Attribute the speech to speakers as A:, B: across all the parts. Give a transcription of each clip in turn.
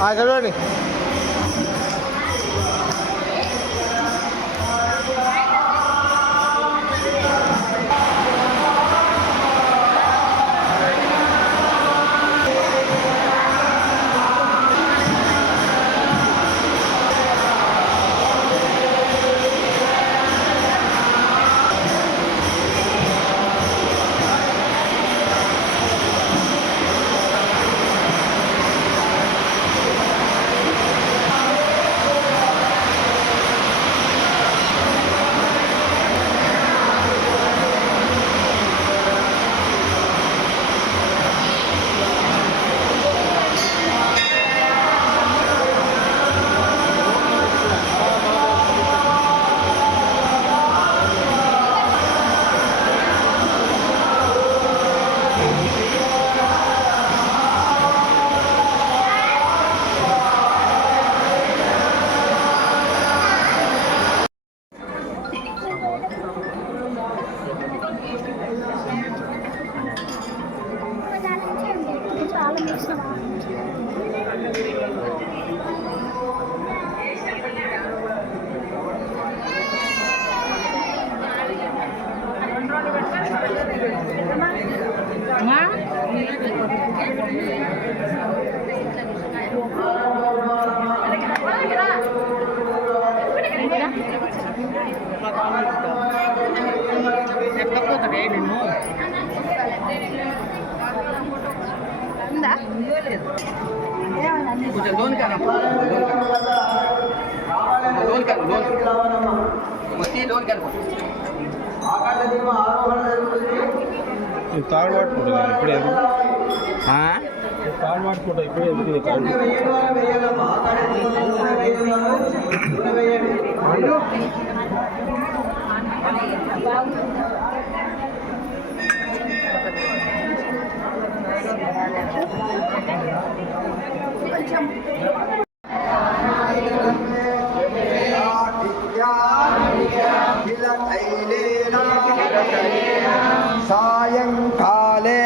A: આગળ ને ఉందా
B: కొంచెం లోన్ కానా లోన్ కాను లోన్ లోన్ కాను
C: తాడు పట్టుకుంటా ఇప్పుడే తాడు పట్టుకుంటా ఇప్పుడే ఎందుకు తాడు
D: సాయంకాలే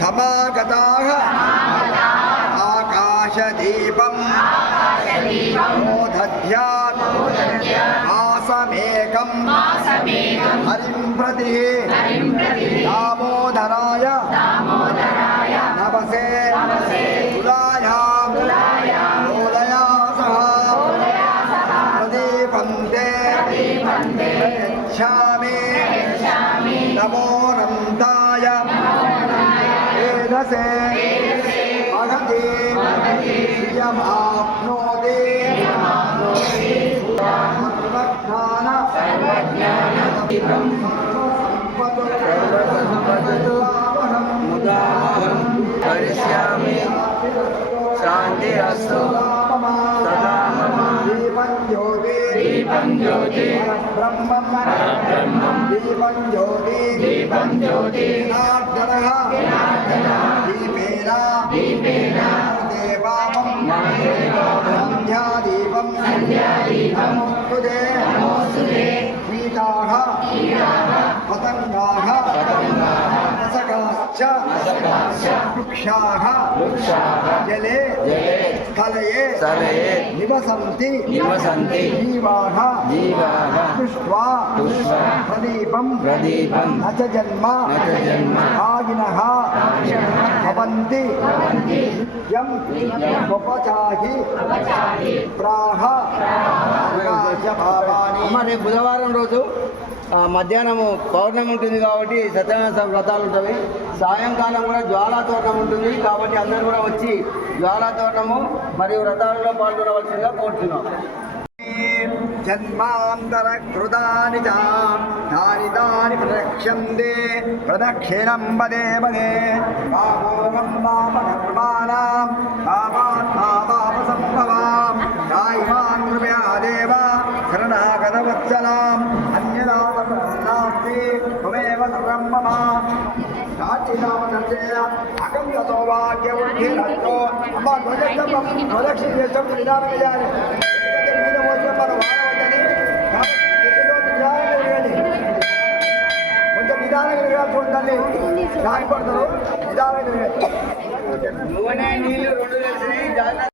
D: సమాగతాః ఆకాశదీపం మోదధ్యాత్ మాసమేకం హరిం ప్రతి దామోదరాయ నమసే నమో నందాయ వేదసే మహతి శ్రియమాప్నోతి సర్వజ్ఞాన
B: ముదాహం కరిష్యామి శాంతి అస్తు సదా మమ
D: దీపం జ్యోతి
B: దీపం జ్యోతి
D: బ్రహ్మం
B: బ్రహ్మం
D: దీపం జ్యోతి
B: దీపం జ్యోతి
D: జనార్దనః దీపేన
B: దీపేన
D: దేవాపం
B: మహదేవాపం
D: సంధ్యాదీపం
B: సంధ్యాదీపం
D: మసకాశ్చ
B: మసకాశ్చ
D: వృక్షాः
B: వృక్షాः
D: జలే
B: జలే
D: స్థలయే
B: స్థలయే
D: నివసంతి
B: నివసంతి
D: జీవాः
B: జీవాः
D: దృష్ట్వా
B: దృష్ట్వా
D: ప్రదీపం
B: ప్రదీపం
D: న చ జన్మ
B: న చ జన్మ
D: భాగినः భవంతి నిత్యం ఉపచాహి ప్రాహ భావాని
B: అమ్మ రేపు బుధవారం రోజు మధ్యాహ్నము పౌర్ణమి ఉంటుంది కాబట్టి సత్యనారాయణ వ్రతాలు ఉంటాయి. సాయంకాలం కూడా జ్వాలా తోరణం ఉంటుంది కాబట్టి అందరూ కూడా వచ్చి జ్వాలా తోరణము మరియు వ్రతాలలో పాల్గొనవలసిందిగా కోరుతున్నాం
D: జన్మాంతర కృతాని దాని దాని తాని ప్రదక్షిణం పదే పదే అమ్మ ప్రదక్షిణ చేస్తాం నిదానం చేయాలి మీద వచ్చిన మన నిదానంగా కొంచెం నిదానంగా దాని పడతారు నిదానంగా
B: నూనె నీళ్ళు రెండు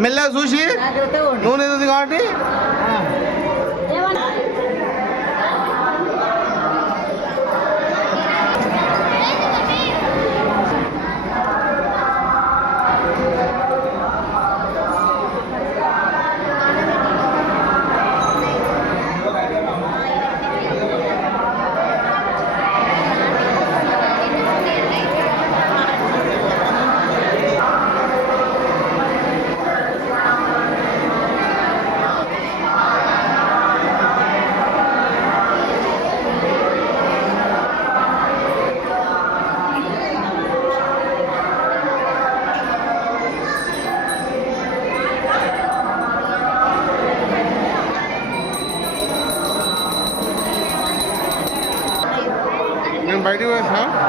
C: మెల్లగా చూసి నూనె కాబట్టి? Am I doing
B: huh?